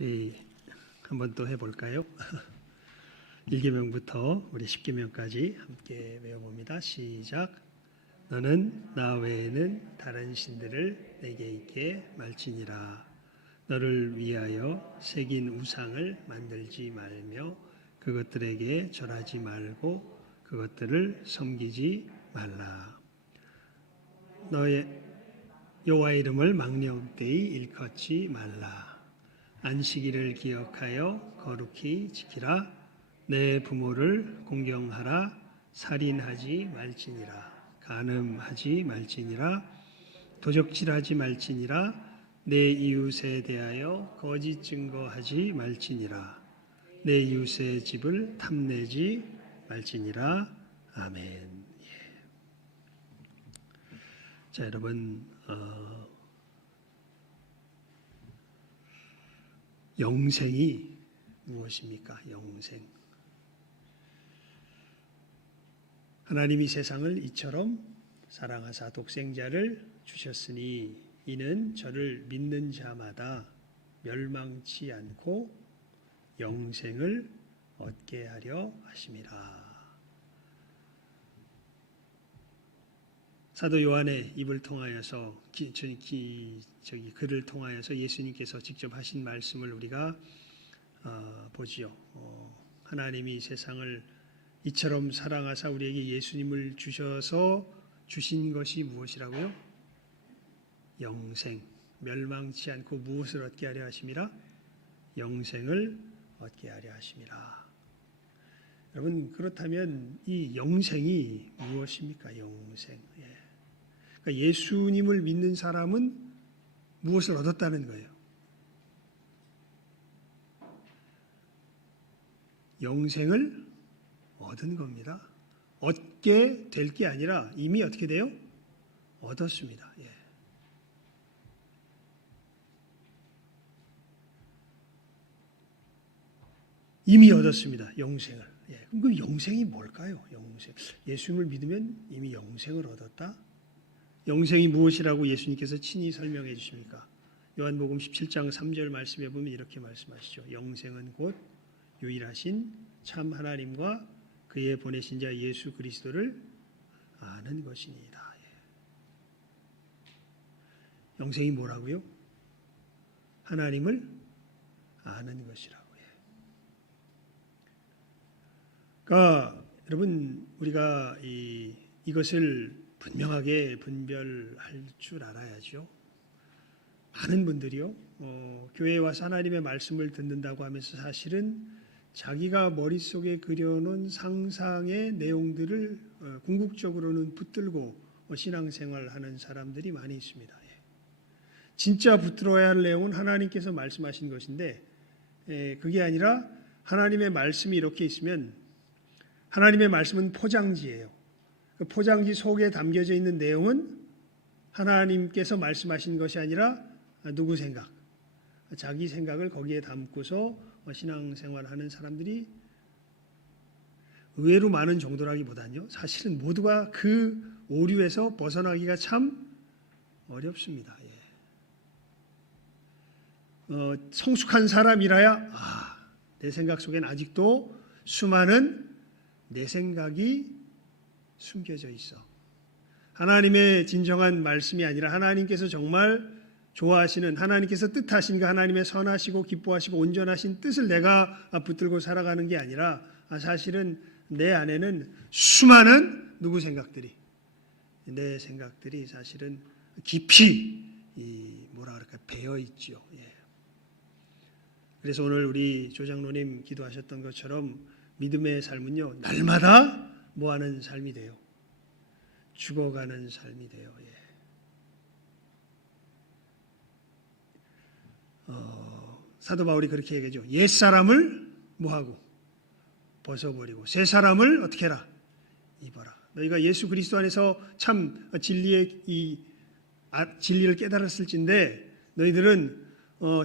우리 한번 또 해볼까요? 1계명부터 우리 10계명까지 함께 외워봅니다. 시작. 너는 나 외에는 다른 신들을 내게 있게 말지니라. 너를 위하여 새긴 우상을 만들지 말며 그것들에게 절하지 말고 그것들을 섬기지 말라. 너의 여호와의 이름을 망령되이 일컫지 말라. 안식일을 기억하여 거룩히 지키라. 내 부모를 공경하라. 살인하지 말지니라. 간음하지 말지니라. 도적질하지 말지니라. 내 이웃에 대하여 거짓 증거하지 말지니라. 내 이웃의 집을 탐내지 말지니라. 아멘. 자, 여러분, 영생이 무엇입니까? 영생. 하나님이 세상을 이처럼 사랑하사 독생자를 주셨으니 이는 저를 믿는 자마다 멸망치 않고 영생을 얻게 하려 하심이라. 사도 요한의 입을 통하여서 글을 통하여서 예수님께서 직접 하신 말씀을 우리가 보지요. 하나님이 세상을 이처럼 사랑하사 우리에게 예수님을 주셔서 주신 것이 무엇이라고요? 영생, 멸망치 않고 무엇을 얻게 하려 하심이라? 영생을 얻게 하려 하심이라. 여러분, 그렇다면 이 영생이 무엇입니까? 영생. 그러니까 예수님을 믿는 사람은 무엇을 얻었다는 거예요? 영생을 얻은 겁니다. 얻게 될 게 아니라 이미 어떻게 돼요? 얻었습니다. 이미 얻었습니다. 영생을. 그럼 그 영생이 뭘까요? 영생. 예수님을 믿으면 이미 영생을 얻었다? 영생이 무엇이라고 예수님께서 친히 설명해 주십니까? 요한복음 17장 3절 말씀에 보면 이렇게 말씀하시죠. 영생은 곧 유일하신 참 하나님과 그의 보내신 자 예수 그리스도를 아는 것이니이다. 영생이 뭐라고요? 하나님을 아는 것이라고. 그러니까 여러분, 우리가 이것을 분명하게 분별할 줄 알아야죠. 많은 분들이요, 교회에 와서 하나님의 말씀을 듣는다고 하면서 사실은 자기가 머릿속에 그려놓은 상상의 내용들을 궁극적으로는 붙들고 신앙생활하는 사람들이 많이 있습니다. 진짜 붙들어야 할 내용은 하나님께서 말씀하신 것인데 그게 아니라 하나님의 말씀이 이렇게 있으면 하나님의 말씀은 포장지예요. 그 포장지 속에 담겨져 있는 내용은 하나님께서 말씀하신 것이 아니라 누구 생각, 자기 생각을 거기에 담고서 신앙생활하는 사람들이 의외로 많은 정도라기보다는요, 사실은 모두가 그 오류에서 벗어나기가 참 어렵습니다. 성숙한 사람이라야 내 생각 속엔 아직도 수많은 내 생각이 숨겨져 있어. 하나님의 진정한 말씀이 아니라 하나님께서 정말 좋아하시는, 하나님께서 뜻하신 그 하나님의 선하시고 기뻐하시고 온전하신 뜻을 내가 붙들고 살아가는 게 아니라 사실은 내 안에는 수많은 누구 생각들이, 내 생각들이 사실은 깊이 배어 있죠. 그래서 오늘 우리 조장로님 기도하셨던 것처럼 믿음의 삶은요, 날마다 뭐하는 삶이 돼요? 죽어가는 삶이 돼요. 사도 바울이 그렇게 얘기하죠. 옛사람을 뭐하고? 벗어버리고 새 사람을 어떻게 해라? 입어라. 너희가 예수 그리스도 안에서 참 진리를 깨달았을진데 너희들은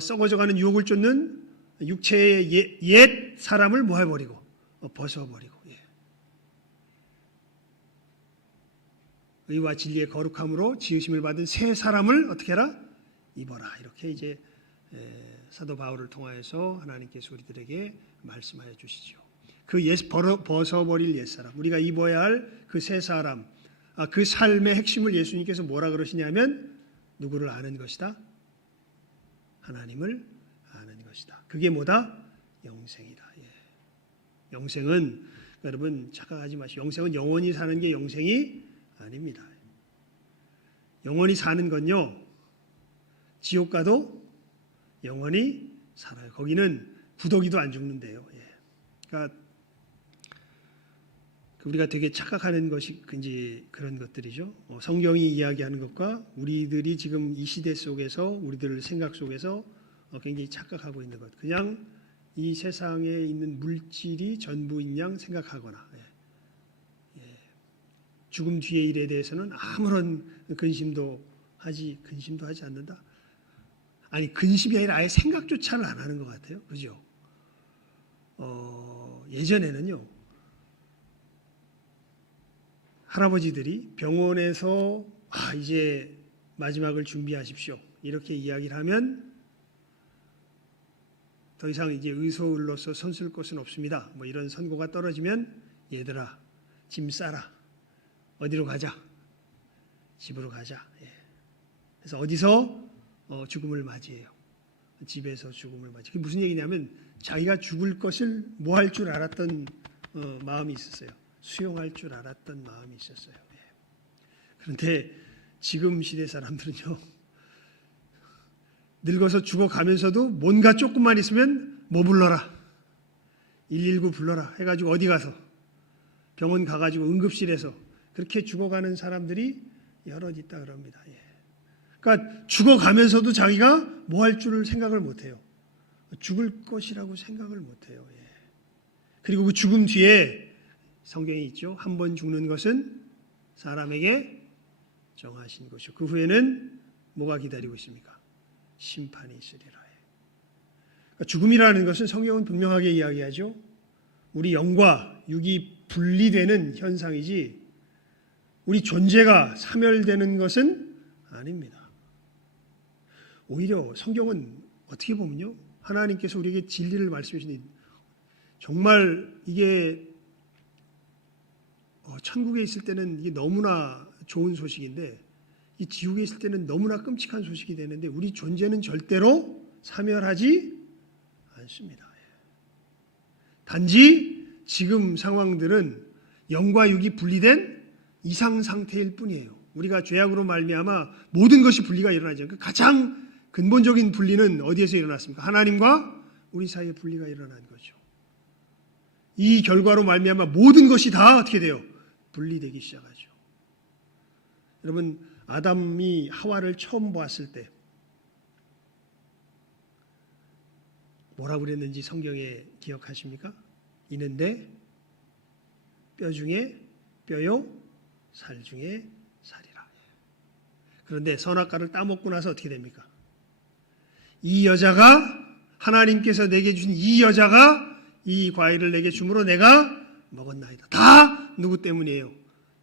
썩어져가는 유혹을 쫓는 육체의 옛 사람을 뭐 해버리고? 벗어버리고. 의와 진리의 거룩함으로 지으심을 받은 새 사람을 어떻게 해라? 입어라. 이렇게 이제 사도 바울을 통하여서 하나님께서 우리들에게 말씀하여 주시죠. 그 벗어버릴 옛사람, 우리가 입어야 할 그 새 사람, 그 삶의 핵심을 예수님께서 뭐라 그러시냐면 누구를 아는 것이다? 하나님을 아는 것이다. 그게 뭐다? 영생이다. 영생은 여러분 착각하지 마시고, 영생은 영원히 사는 게 영생이 아닙니다. 영원히 사는 건요, 지옥 가도 영원히 살아요. 거기는 구더기도 안 죽는데요. 그러니까 우리가 되게 착각하는 것이 이제 그런 것들이죠. 성경이 이야기하는 것과 우리들이 지금 이 시대 속에서 우리들 생각 속에서 굉장히 착각하고 있는 것. 그냥 이 세상에 있는 물질이 전부인 양 생각하거나, 죽음 뒤의 일에 대해서는 아무런 근심도 하지 않는다. 아니, 근심이 아니라 아예 생각조차를 안 하는 것 같아요. 그죠? 예전에는요, 할아버지들이 병원에서 이제 마지막을 준비하십시오, 이렇게 이야기를 하면 더 이상 이제 의소을로서 손쓸 곳은 없습니다, 뭐 이런 선고가 떨어지면 얘들아 짐 싸라, 어디로 가자, 집으로 가자. 그래서 어디서 죽음을 맞이해요? 집에서 죽음을 맞이. 그게 무슨 얘기냐면 자기가 죽을 것을 뭐 할 줄 알았던 마음이 있었어요. 수용할 줄 알았던 마음이 있었어요. 그런데 지금 시대 사람들은요, 늙어서 죽어가면서도 뭔가 조금만 있으면 뭐 불러라, 119 불러라 해가지고 어디 가서 병원 가가지고 응급실에서 그렇게 죽어가는 사람들이 여럿 있다 그럽니다. 그러니까 죽어가면서도 자기가 뭐 할 줄을 생각을 못해요. 죽을 것이라고 생각을 못해요. 그리고 그 죽음 뒤에 성경에 있죠. 한 번 죽는 것은 사람에게 정하신 것이요, 그 후에는 뭐가 기다리고 있습니까? 심판이 있으리라. 그러니까 죽음이라는 것은 성경은 분명하게 이야기하죠. 우리 영과 육이 분리되는 현상이지 우리 존재가 사멸되는 것은 아닙니다. 오히려 성경은 어떻게 보면요, 하나님께서 우리에게 진리를 말씀해 주시니 정말 이게 천국에 있을 때는 이게 너무나 좋은 소식인데 이 지옥에 있을 때는 너무나 끔찍한 소식이 되는데 우리 존재는 절대로 사멸하지 않습니다. 단지 지금 상황들은 영과 육이 분리된 이상 상태일 뿐이에요. 우리가 죄악으로 말미암아 모든 것이 분리가 일어나죠. 가장 근본적인 분리는 어디에서 일어났습니까? 하나님과 우리 사이에 분리가 일어난 거죠. 이 결과로 말미암아 모든 것이 다 어떻게 돼요? 분리되기 시작하죠. 여러분, 아담이 하와를 처음 보았을 때 뭐라고 그랬는지 성경에 기억하십니까? 이는 내 뼈 중에 뼈요 살 중에 살이라. 그런데 선악과를 따먹고 나서 어떻게 됩니까? 이 여자가, 하나님께서 내게 주신 이 여자가 이 과일을 내게 주므로 내가 먹었나이다. 다 누구 때문이에요?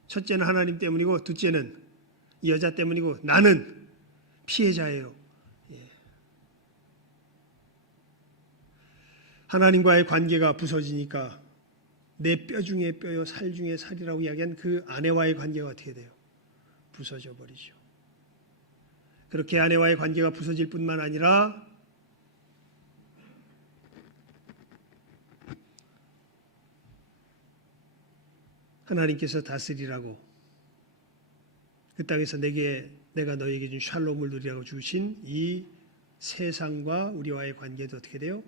첫째는 하나님 때문이고 둘째는 이 여자 때문이고 나는 피해자예요. 하나님과의 관계가 부서지니까 내 뼈 중에 뼈요 살 중에 살이라고 이야기한 그 아내와의 관계가 어떻게 돼요? 부서져 버리죠. 그렇게 아내와의 관계가 부서질 뿐만 아니라 하나님께서 다스리라고 그 땅에서 내가 너에게 준 샬롬을 누리라고 주신 이 세상과 우리와의 관계도 어떻게 돼요?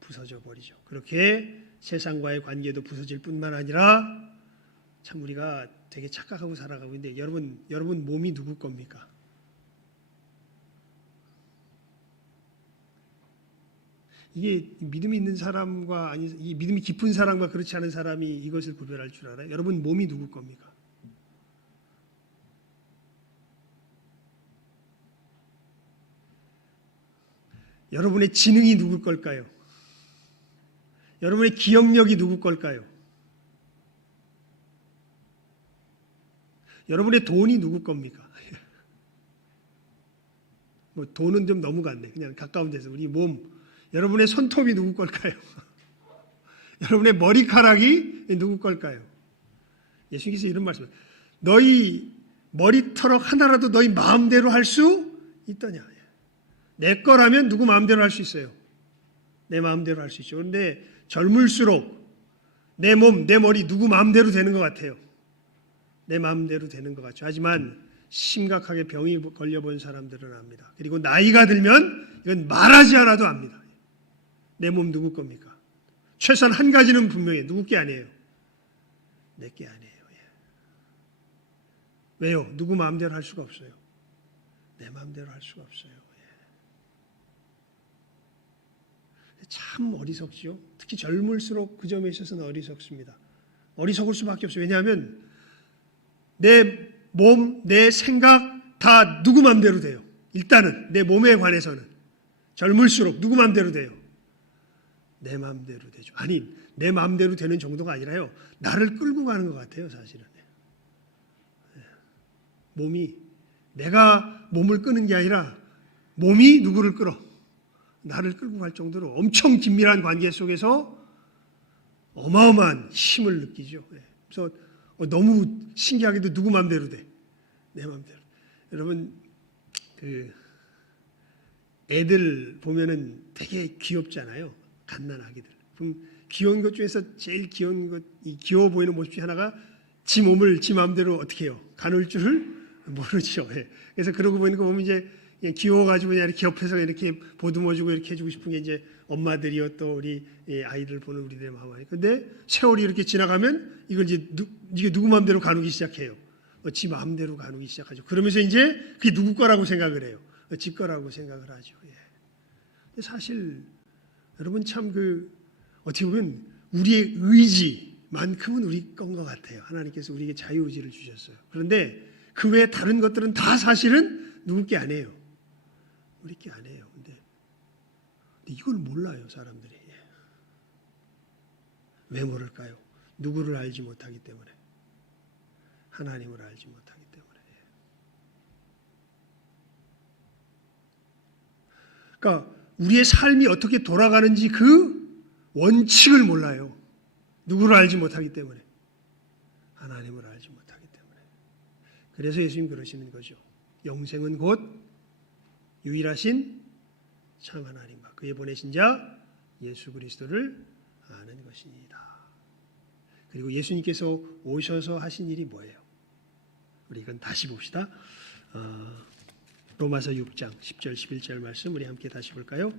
부서져 버리죠. 그렇게 세상과의 관계도 부서질 뿐만 아니라 참 우리가 되게 착각하고 살아가고 있는데 여러분 몸이 누구 겁니까? 이게 믿음이 있는 사람과 아니 이 믿음이 깊은 사람과 그렇지 않은 사람이 이것을 구별할 줄 알아요? 여러분 몸이 누구 겁니까? 여러분의 지능이 누구 걸까요? 여러분의 기억력이 누구 걸까요? 여러분의 돈이 누구 겁니까? 뭐 돈은 좀 너무 갔네. 그냥 가까운 데서 우리 몸, 여러분의 손톱이 누구 걸까요? 여러분의 머리카락이 누구 걸까요? 예수님께서 이런 말씀, 너희 머리털럭 하나라도 너희 마음대로 할 수 있더냐. 내 거라면 누구 마음대로 할 수 있어요. 내 마음대로 할 수 있죠. 그런데 젊을수록 내 몸, 내 머리 누구 마음대로 되는 것 같아요. 내 마음대로 되는 것 같죠. 하지만 심각하게 병이 걸려본 사람들은 압니다. 그리고 나이가 들면 이건 말하지 않아도 압니다. 내 몸 누구 겁니까? 최소한 한 가지는 분명해. 누구 게 아니에요. 내 게 아니에요. 왜요? 누구 마음대로 할 수가 없어요. 내 마음대로 할 수가 없어요. 참 어리석죠. 특히 젊을수록 그 점에 있어서는 어리석습니다. 어리석을 수밖에 없어요. 왜냐하면 내 몸, 내 생각 다 누구 마음대로 돼요. 일단은 내 몸에 관해서는 젊을수록 누구 마음대로 돼요. 내 마음대로 되죠. 아니, 내 마음대로 되는 정도가 아니라요. 나를 끌고 가는 것 같아요, 사실은. 몸이, 내가 몸을 끄는 게 아니라 몸이 누구를 끌어? 나를 끌고 갈 정도로 엄청 긴밀한 관계 속에서 어마어마한 힘을 느끼죠. 그래서 너무 신기하게도 누구 마음대로 돼? 내 마음대로. 여러분, 그 애들 보면은 되게 귀엽잖아요. 갓난아기들. 그럼 귀여운 것 중에서 제일 귀여운 것, 이 귀여워 보이는 모습 중 하나가 지 몸을 지 마음대로 어떻게 해요? 가눌 줄을 모르죠. 그래서 그러고 보니까 보면 이제 귀여워가지고 그냥 이렇게 옆에서 이렇게 보듬어주고 이렇게 해주고 싶은 게 이제 엄마들이요 또 우리 아이들 보는 우리들의 마음 아니에요. 근데 세월이 이렇게 지나가면 이걸 이제 이게 누구 마음대로 가누기 시작해요. 지 마음대로 가누기 시작하죠. 그러면서 이제 그게 누구 거라고 생각을 해요. 지 거라고 생각을 하죠. 근데 사실 여러분 참 어떻게 보면 우리의 의지만큼은 우리 건 것 같아요. 하나님께서 우리에게 자유의지를 주셨어요. 그런데 그 외에 다른 것들은 다 사실은 누구 게 아니에요. 우리 게 아니에요. 근데 이걸 몰라요, 사람들이. 왜 모를까요? 누구를 알지 못하기 때문에. 하나님을 알지 못하기 때문에. 그러니까 우리의 삶이 어떻게 돌아가는지 그 원칙을 몰라요. 누구를 알지 못하기 때문에. 하나님을 알지 못하기 때문에. 그래서 예수님 그러시는 거죠. 영생은 곧 유일하신 참 하나님과 그의 보내신 자 예수 그리스도를 아는 것이니이다. 그리고 예수님께서 오셔서 하신 일이 뭐예요? 우리 이건 다시 봅시다. 로마서 6장 10절 11절 말씀 우리 함께 다시 볼까요?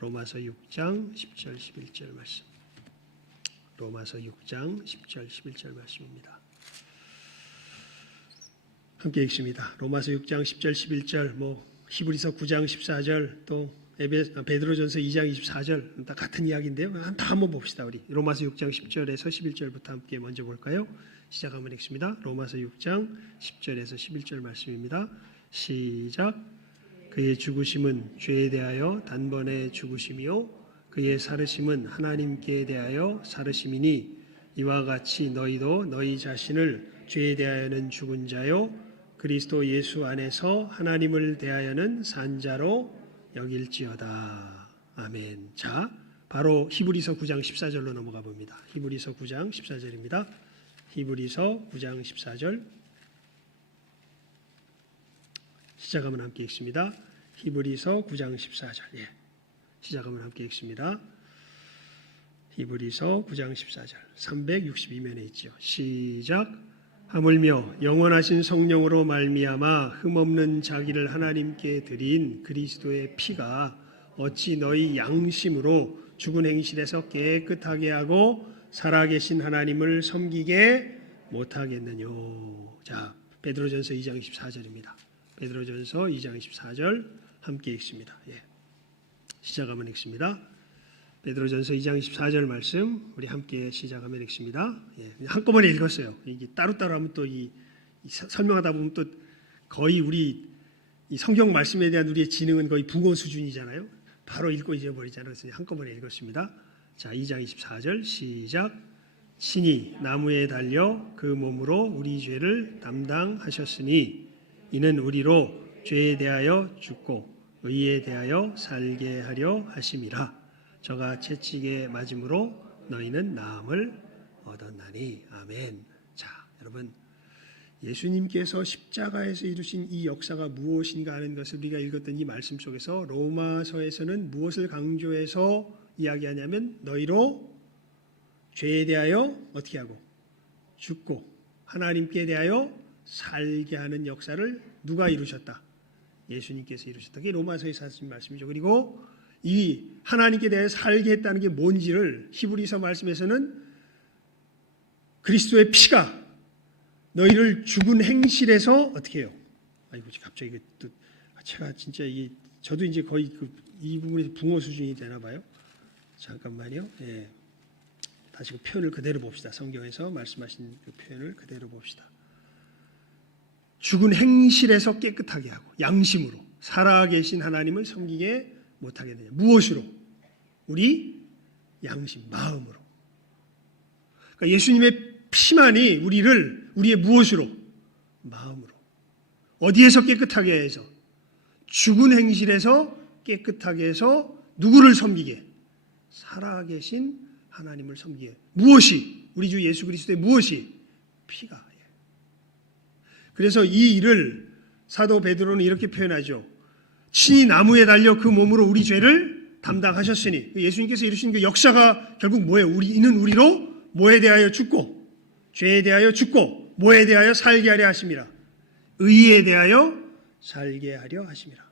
로마서 6장 10절 11절 말씀. 로마서 6장 10절 11절 말씀입니다. 함께 읽습니다. 로마서 6장 10절 11절 히브리서 9장 14절 또 베드로전서 2장 24절 다 같은 이야기인데요. 다 한번 봅시다. 우리 로마서 6장 10절에서 11절부터 함께 먼저 볼까요? 시작 한번 읽습니다. 로마서 6장 10절에서 11절 말씀입니다. 시작. 그의 죽으심은 죄에 대하여 단번에 죽으심이요 그의 살으심은 하나님께 대하여 살으심이니 이와 같이 너희도 너희 자신을 죄에 대하여는 죽은 자요 그리스도 예수 안에서 하나님을 대하여는 산 자로 여길지어다. 아멘. 자, 바로 히브리서 9장 14절로 넘어가 봅니다. 히브리서 9장 14절입니다. 히브리서 9장 14절 시작하면 함께 읽습니다. 히브리서 9장 14절 시작하면 함께 읽습니다. 히브리서 9장 14절 362면에 있죠. 시작. 하물며 영원하신 성령으로 말미암아 흠없는 자기를 하나님께 드린 그리스도의 피가 어찌 너희 양심으로 죽은 행실에서 깨끗하게 하고 살아계신 하나님을 섬기게 못하겠느뇨. 자, 베드로전서 2장 24절입니다. 베드로전서 2장 24절 함께 읽습니다. 시작하면 읽습니다. 베드로전서 2장 24절 말씀 우리 함께 시작하면 읽습니다. 한꺼번에 읽었어요. 이게 따로따로 하면 또 이 설명하다 보면 또 거의 우리 이 성경 말씀에 대한 우리의 지능은 거의 국어 수준이잖아요. 바로 읽고 잊어버리잖아요. 그래서 한꺼번에 읽었습니다. 자, 2장 24절 시작. 친히 나무에 달려 그 몸으로 우리 죄를 담당하셨으니 이는 우리로 죄에 대하여 죽고 의에 대하여 살게 하려 하심이라. 저가 채찍에 맞음으로 너희는 나음을 얻었나니. 아멘. 자, 여러분, 예수님께서 십자가에서 이루신 이 역사가 무엇인가 하는 것을 우리가 읽었던 이 말씀 속에서 로마서에서는 무엇을 강조해서 이야기하냐면 너희로 죄에 대하여 어떻게 하고 죽고 하나님께 대하여 살게 하는 역사를 누가 이루셨다? 예수님께서 이루셨다. 그게 로마서에서 하신 말씀이죠. 그리고 이 하나님께 대하여 살게 했다는 게 뭔지를 히브리서 말씀에서는 그리스도의 피가 너희를 죽은 행실에서 어떻게 해요? 아이고 갑자기 또 제가 진짜 이게 저도 이제 거의 이 부분에서 붕어 수준이 되나 봐요. 잠깐만요. 예. 다시 그 표현을 그대로 봅시다. 성경에서 말씀하신 그 표현을 그대로 봅시다. 죽은 행실에서 깨끗하게 하고 양심으로 살아계신 하나님을 섬기게 못하게 되냐. 무엇으로? 우리 양심, 마음으로. 그러니까 예수님의 피만이 우리의 무엇으로? 마음으로. 어디에서 깨끗하게 해서? 죽은 행실에서 깨끗하게 해서 누구를 섬기게? 살아계신 하나님을 섬기게. 무엇이? 우리 주 예수 그리스도의 무엇이? 피가. 그래서 이 일을 사도 베드로는 이렇게 표현하죠. 친히 나무에 달려 그 몸으로 우리 죄를 담당하셨으니. 예수님께서 이루신 그 역사가 결국 뭐예요? 이는 우리로 뭐에 대하여 죽고 죄에 대하여 죽고 뭐에 대하여 살게 하려 하심이라. 의에 대하여 살게 하려 하심이라.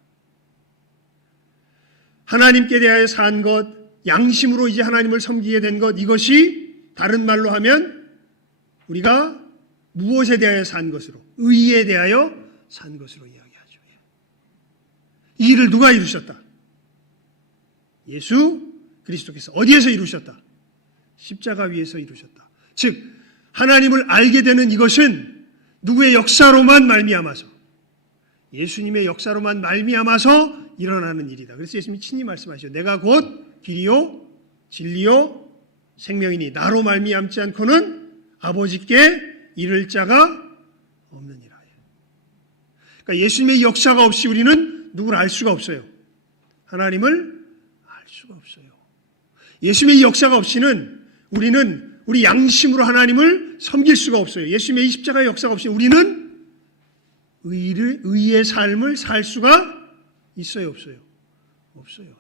하나님께 대하여 산 것, 양심으로 이제 하나님을 섬기게 된 것, 이것이 다른 말로 하면 우리가 무엇에 대하여 산 것으로? 의에 대하여 산 것으로 이야기하죠. 이 일을 누가 이루셨다? 예수 그리스도께서. 어디에서 이루셨다? 십자가 위에서 이루셨다. 즉 하나님을 알게 되는 이것은 누구의 역사로만 말미암아서, 예수님의 역사로만 말미암아서 일어나는 일이다. 그래서 예수님이 친히 말씀하시죠. 내가 곧 길이요 진리요 생명이니 나로 말미암지 않고는 아버지께 이를 자가 없느니라. 그러니까 예수님의 역사가 없이 우리는 누구를 알 수가 없어요. 하나님을 알 수가 없어요. 예수님의 역사가 없이는 우리는 우리 양심으로 하나님을 섬길 수가 없어요. 예수님의 이 십자가의 역사가 없이 우리는 의의 삶을 살 수가 있어요, 없어요? 없어요.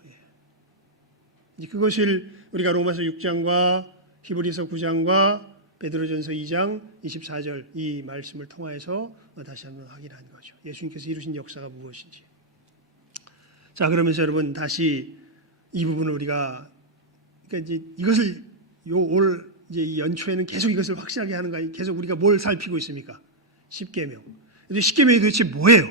이제 그것을 우리가 로마서 6장과 히브리서 9장과 베드로전서 2장 24절 이 말씀을 통해서 다시 한번 확인한 거죠. 예수님께서 이루신 역사가 무엇인지. 자, 그러면서 여러분 다시 이 부분을 우리가 그러니까 이제 이것을 올 이제 이 연초에는 계속 이것을 확실하게 하는 거예요. 계속 우리가 뭘 살피고 있습니까? 십계명. 근데 십계명이 도대체 뭐예요?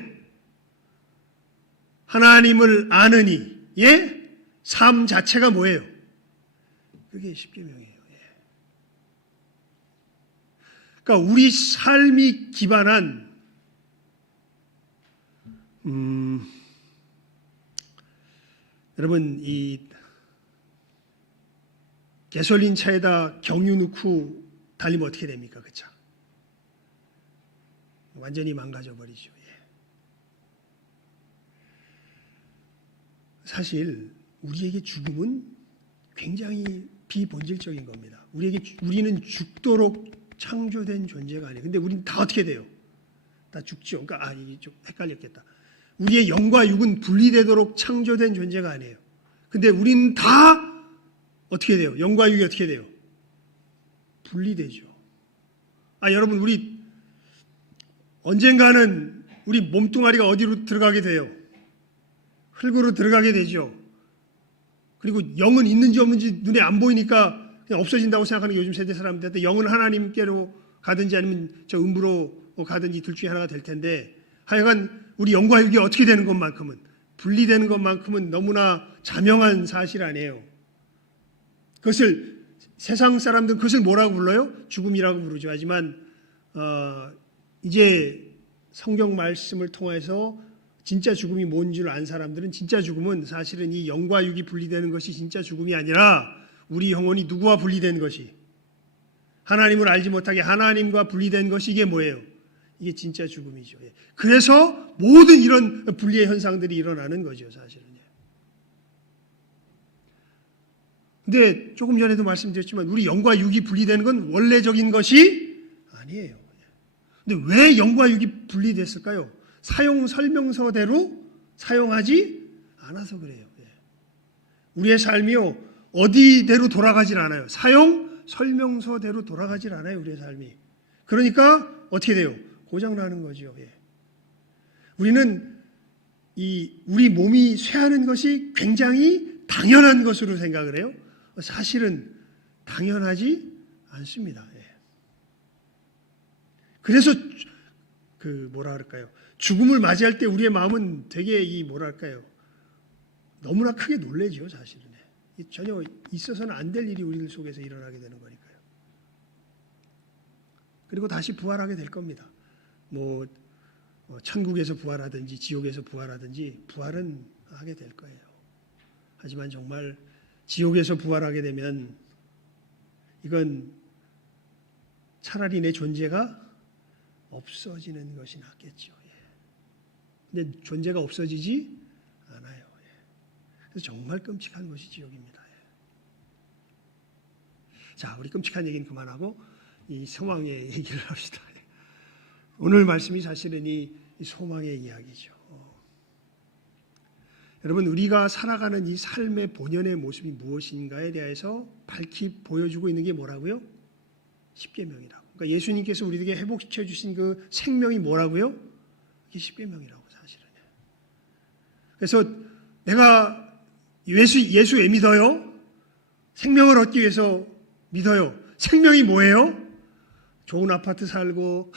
하나님을 아는 이의 삶 자체가 뭐예요? 그게 십계명이에요. 그러니까 우리 삶이 기반한 여러분 이 가솔린 차에다 경유 넣고 달리면 어떻게 됩니까? 그 차 완전히 망가져 버리죠. 사실 우리에게 죽음은 굉장히 비본질적인 겁니다. 우리는 죽도록 창조된 존재가 아니에요. 근데 우리는 다 어떻게 돼요? 다 죽죠. 그러니까 이게 좀 헷갈렸겠다. 우리의 영과 육은 분리되도록 창조된 존재가 아니에요. 근데 우리는 다 어떻게 돼요? 영과 육이 어떻게 돼요? 분리되죠. 여러분 우리 언젠가는 우리 몸뚱아리가 어디로 들어가게 돼요? 흙으로 들어가게 되죠. 그리고 영은 있는지 없는지 눈에 안 보이니까 그냥 없어진다고 생각하는 게 요즘 세대 사람들한테 영은 하나님께로 가든지 아니면 저 음부로 가든지 둘 중에 하나가 될 텐데 하여간 우리 영과 육이 어떻게 되는 것만큼은 분리되는 것만큼은 너무나 자명한 사실 아니에요. 그것을 세상 사람들은 그것을 뭐라고 불러요? 죽음이라고 부르죠. 하지만 이제 성경 말씀을 통해서 진짜 죽음이 뭔 줄 안 사람들은 진짜 죽음은 사실은 이 영과 육이 분리되는 것이 진짜 죽음이 아니라 우리 영혼이 누구와 분리된 것이 하나님을 알지 못하게 하나님과 분리된 것이 이게 뭐예요? 이게 진짜 죽음이죠. 예. 그래서 모든 이런 분리의 현상들이 일어나는 거죠, 사실은. 근데 조금 전에도 말씀드렸지만 우리 영과 육이 분리되는 건 원래적인 것이 아니에요. 근데 왜 영과 육이 분리됐을까요? 사용 설명서대로 사용하지 않아서 그래요. 우리의 삶이요 어디대로 돌아가질 않아요. 사용 설명서대로 돌아가질 않아요. 우리의 삶이. 그러니까 어떻게 돼요? 고장나는 거죠. 우리는 우리 몸이 쇠하는 것이 굉장히 당연한 것으로 생각을 해요. 사실은 당연하지 않습니다. 그래서 뭐라 그럴까요? 죽음을 맞이할 때 우리의 마음은 되게 뭐랄까요? 너무나 크게 놀라죠, 사실은. 전혀 있어서는 안 될 일이 우리들 속에서 일어나게 되는 거니까요. 그리고 다시 부활하게 될 겁니다. 천국에서 부활하든지 지옥에서 부활하든지 부활은 하게 될 거예요. 하지만 정말 지옥에서 부활하게 되면 이건 차라리 내 존재가 없어지는 것이 낫겠죠. 근데 존재가 없어지지 않아요. 그래서 정말 끔찍한 것이 지옥입니다. 자, 우리 끔찍한 얘기는 그만하고 이 소망의 얘기를 합시다. 오늘 말씀이 사실은 이 소망의 이야기죠. 여러분, 우리가 살아가는 이 삶의 본연의 모습이 무엇인가에 대해서 밝히 보여주고 있는 게 뭐라고요? 십계명이라고. 그러니까 예수님께서 우리에게 회복시켜 주신 그 생명이 뭐라고요? 이게 십계명이라고 사실은. 그래서 내가 예수 왜 믿어요? 생명을 얻기 위해서 믿어요. 생명이 뭐예요? 좋은 아파트 살고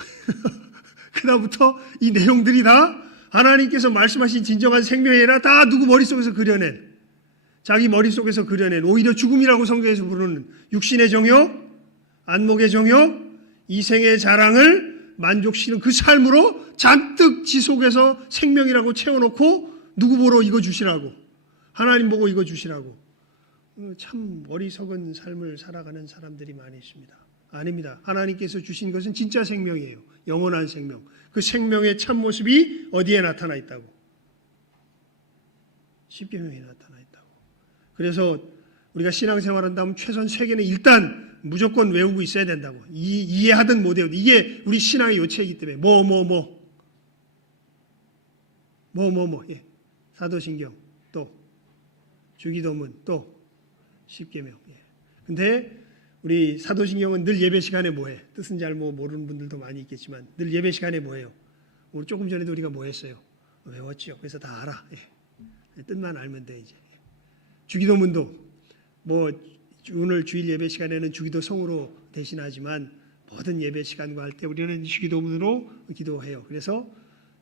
그다음부터 이 내용들이 다 하나님께서 말씀하신 진정한 생명이 아니라 다 누구 머릿속에서 그려낸, 자기 머릿속에서 그려낸, 오히려 죽음이라고 성경에서 부르는 육신의 정욕, 안목의 정욕, 이생의 자랑을 만족시키는 그 삶으로 잔뜩 지속해서 생명이라고 채워놓고 누구 보러 이거 주시라고, 하나님 보고 이거 주시라고. 참 어리석은 삶을 살아가는 사람들이 많이 있습니다. 아닙니다. 하나님께서 주신 것은 진짜 생명이에요. 영원한 생명. 그 생명의 참모습이 어디에 나타나 있다고? 십계명에 나타나 있다고. 그래서 우리가 신앙생활 한다면 최소한 3개는 일단 무조건 외우고 있어야 된다고. 이해하든 못 외우든. 이게 우리 신앙의 요체이기 때문에. 예. 사도신경, 또 주기도문, 또 십계명. 근데 우리 사도신경은 늘 예배 시간에 뭐해? 뜻은 잘 모르는 분들도 많이 있겠지만 늘 예배 시간에 뭐해요? 오늘 조금 전에도 우리가 뭐 했어요? 외웠죠. 그래서 다 알아. 뜻만 알면 돼 이제. 주기도문도 오늘 주일 예배 시간에는 주기도 성으로 대신하지만 모든 예배 시간과 할 때 우리는 주기도문으로 기도해요. 그래서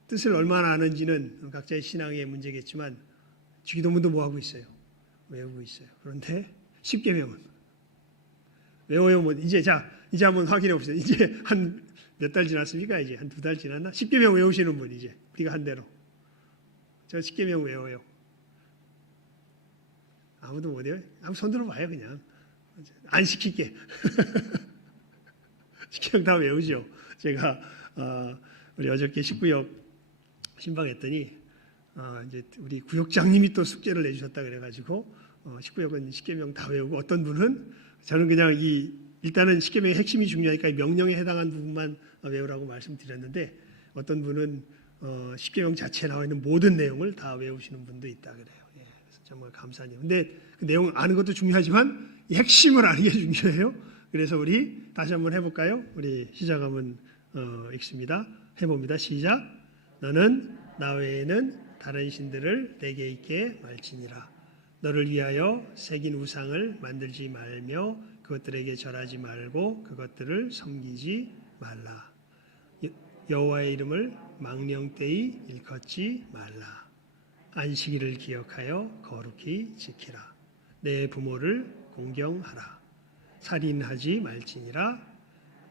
뜻을 얼마나 아는지는 각자의 신앙의 문제겠지만 주기도문도 뭐 하고 있어요? 외우고 있어요. 그런데 십계명은 외워요. 이제 한번 확인해 봅시다. 이제 한 몇 달 지났습니까? 이제 한 2달 지났나? 십계명 외우시는 분 이제 우리가 한 대로. 저 십계명 외워요. 아무도 못 외워요? 한번 손 들어봐요 그냥. 안 시킬게. 십계명 다 외우죠. 제가 우리 어저께 19역 신방했더니 이제 우리 구역장님이 또 숙제를 내주셨다 그래가지고 19역은 십계명 다 외우고 어떤 분은 저는 그냥 일단은 십계명의 핵심이 중요하니까 명령에 해당한 부분만 외우라고 말씀드렸는데 어떤 분은 십계명 자체에 나와 있는 모든 내용을 다 외우시는 분도 있다 그래요. 그래서 정말 감사해요. 근데 그 내용 아는 것도 중요하지만 이 핵심을 아는 게 중요해요. 그래서 우리 다시 한번 해볼까요? 우리 시작하면 읽습니다. 해봅니다. 시작. 너는 나 외에는 다른 신들을 내게 있게 말지니라. 너를 위하여 새긴 우상을 만들지 말며 그것들에게 절하지 말고 그것들을 섬기지 말라. 여호와의 이름을 망령되이 일컫지 말라. 안식일을 기억하여 거룩히 지키라. 내 부모를 공경하라. 살인하지 말지니라.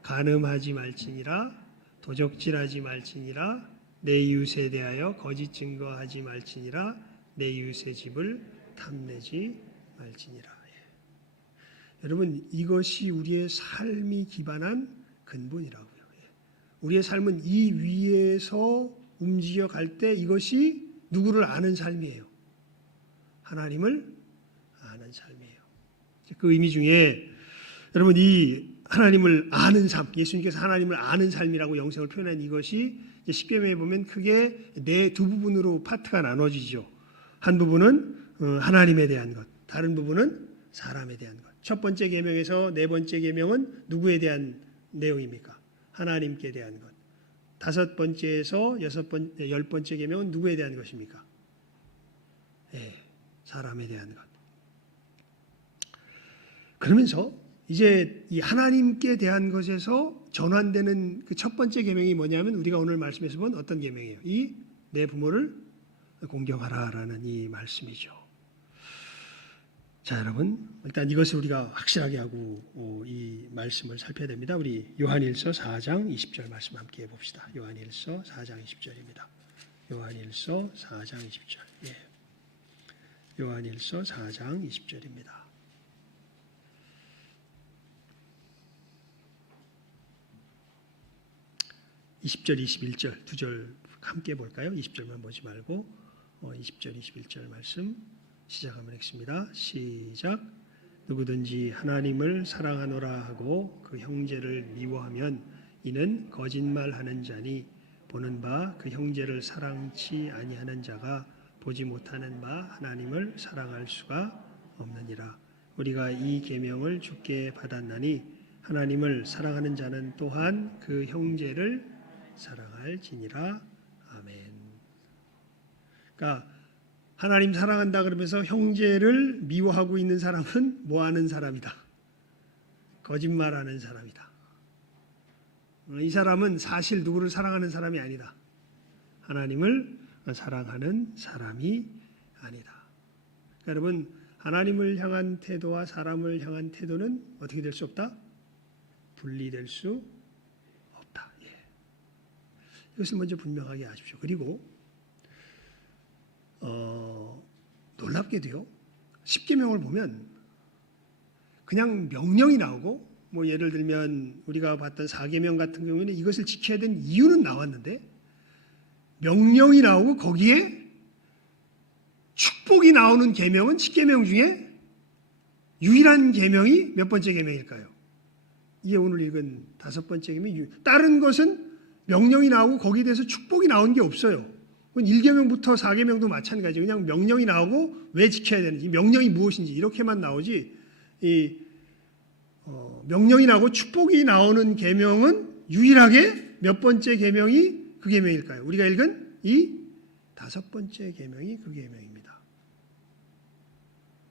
간음하지 말지니라. 도적질하지 말지니라. 내 이웃에 대하여 거짓 증거하지 말지니라. 내 이웃의 집을 탐내지 말지니라. 여러분 이것이 우리의 삶이 기반한 근본이라고요. 우리의 삶은 이 위에서 움직여 갈 때 이것이 누구를 아는 삶이에요. 하나님을 아는 삶이에요. 그 의미 중에 여러분 이 하나님을 아는 삶, 예수님께서 하나님을 아는 삶이라고 영생을 표현한 이것이 십계명에 보면 크게 두 부분으로 파트가 나눠지죠. 한 부분은 하나님에 대한 것, 다른 부분은 사람에 대한 것. 첫 번째 계명에서 네 번째 계명은 누구에 대한 내용입니까? 하나님께 대한 것. 다섯 번째에서 열 번째 계명은 누구에 대한 것입니까? 사람에 대한 것. 그러면서 이제 이 하나님께 대한 것에서 전환되는 그 첫 번째 계명이 뭐냐면 우리가 오늘 말씀에서 본 어떤 계명이에요? 이 내 부모를 공경하라라는 이 말씀이죠. 자, 여러분 일단 이것을 우리가 확실하게 하고 이 말씀을 살펴야 됩니다. 우리 요한일서 4장 20절 말씀 함께 해봅시다. 요한일서 4장 20절입니다. 요한일서 4장 20절. 요한일서 4장 20절입니다. 20절, 21절 두 절 함께 볼까요? 20절만 보지 말고 20절, 21절 말씀 시작하면 읽습니다. 시작. 누구든지 하나님을 사랑하노라 하고 그 형제를 미워하면 이는 거짓말하는 자니 보는 바 그 형제를 사랑치 아니하는 자가 보지 못하는 바 하나님을 사랑할 수가 없느니라. 우리가 이 계명을 주께 받았나니 하나님을 사랑하는 자는 또한 그 형제를 사랑할지니라. 아멘. 그러니까 하나님 사랑한다 그러면서 형제를 미워하고 있는 사람은 뭐하는 사람이다? 거짓말하는 사람이다. 이 사람은 사실 누구를 사랑하는 사람이 아니다. 하나님을 사랑하는 사람이 아니다. 그러니까 여러분 하나님을 향한 태도와 사람을 향한 태도는 어떻게 될 수 없다? 분리될 수 없다. 이것을 먼저 분명하게 하십시오. 그리고 놀랍게도요. 십계명을 보면 그냥 명령이 나오고 뭐 예를 들면 우리가 봤던 사계명 같은 경우에는 이것을 지켜야 되는 이유는 나왔는데 명령이 나오고 거기에 축복이 나오는 계명은 십계명 중에 유일한 계명이 몇 번째 계명일까요? 이게 오늘 읽은 다섯 번째 계명이 다른 것은 명령이 나오고 거기에 대해서 축복이 나온 게 없어요. 1계명부터 4계명도 마찬가지예요. 그냥 명령이 나오고 왜 지켜야 되는지, 명령이 무엇인지 이렇게만 나오지 명령이 나오고 축복이 나오는 계명은 유일하게 몇 번째 계명이 그 계명일까요? 우리가 읽은 이 다섯 번째 계명이 그 계명입니다.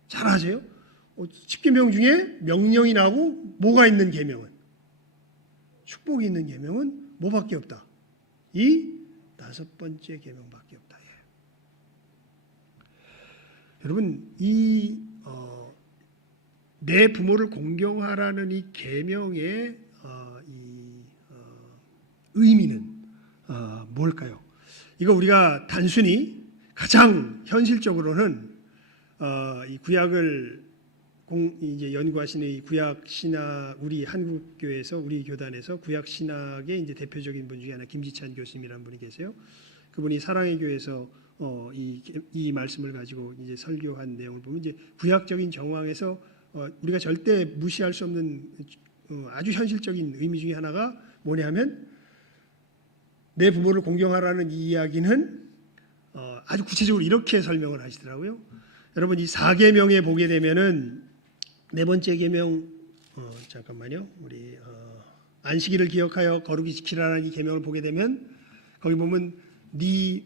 잘 아세요? 10계명 중에 명령이 나오고 뭐가 있는 계명은? 축복이 있는 계명은 뭐밖에 없다? 이 다섯 번째 계명밖에 없다. 여러분 내 부모를 공경하라는 이 계명의 의미는 뭘까요? 이거 우리가 단순히 가장 현실적으로는 이 구약을 이제 연구하시는 이 구약 신학 우리 한국 교회에서 우리 교단에서 구약 신학의 이제 대표적인 분 중에 하나 김지찬 교수님이라는 분이 계세요. 그분이 사랑의 교회에서 이 말씀을 가지고 이제 설교한 내용을 보면 이제 구약적인 정황에서 우리가 절대 무시할 수 없는 아주 현실적인 의미 중에 하나가 뭐냐면 내 부모를 공경하라는 이 이야기는 아주 구체적으로 이렇게 설명을 하시더라고요. 여러분 이 4계명에 보게 되면은 네 번째 계명 잠깐만요. 우리 안식일을 기억하여 거룩히 지키라는 이 계명을 보게 되면 거기 보면 네